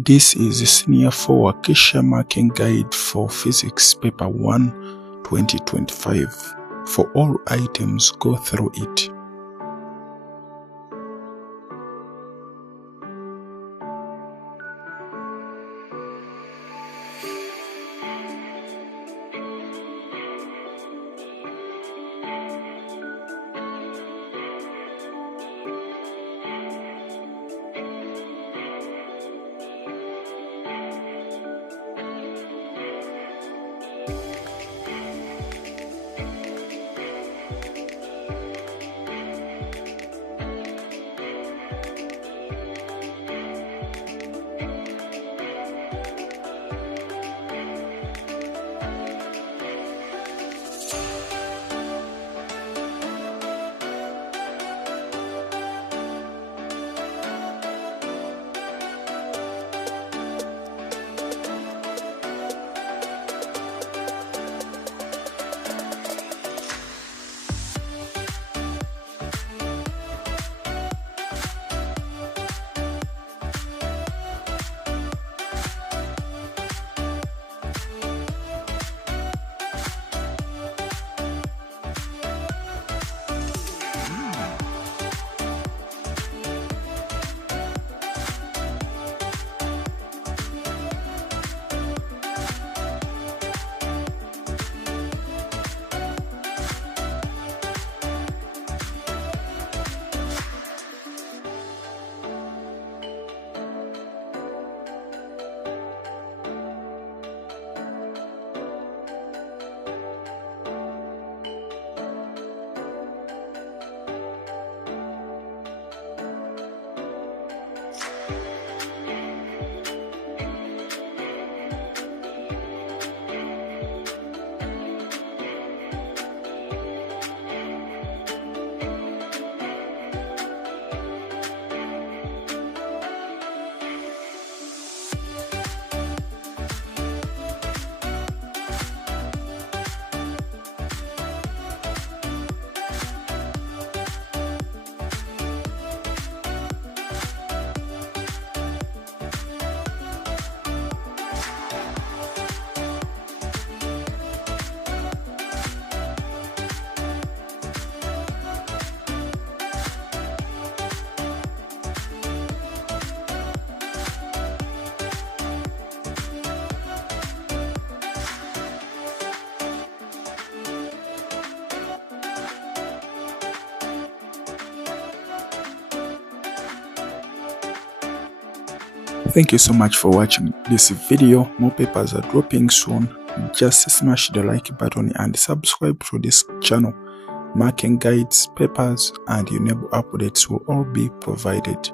This is S.4 Wakisha Marking Guide for Physics Paper 1 2025. For all items, go through it. Thank you so much for watching this video. More papers are dropping soon. Just smash the like button and subscribe to this channel. Marking guides, papers, and UNEB updates will all be provided.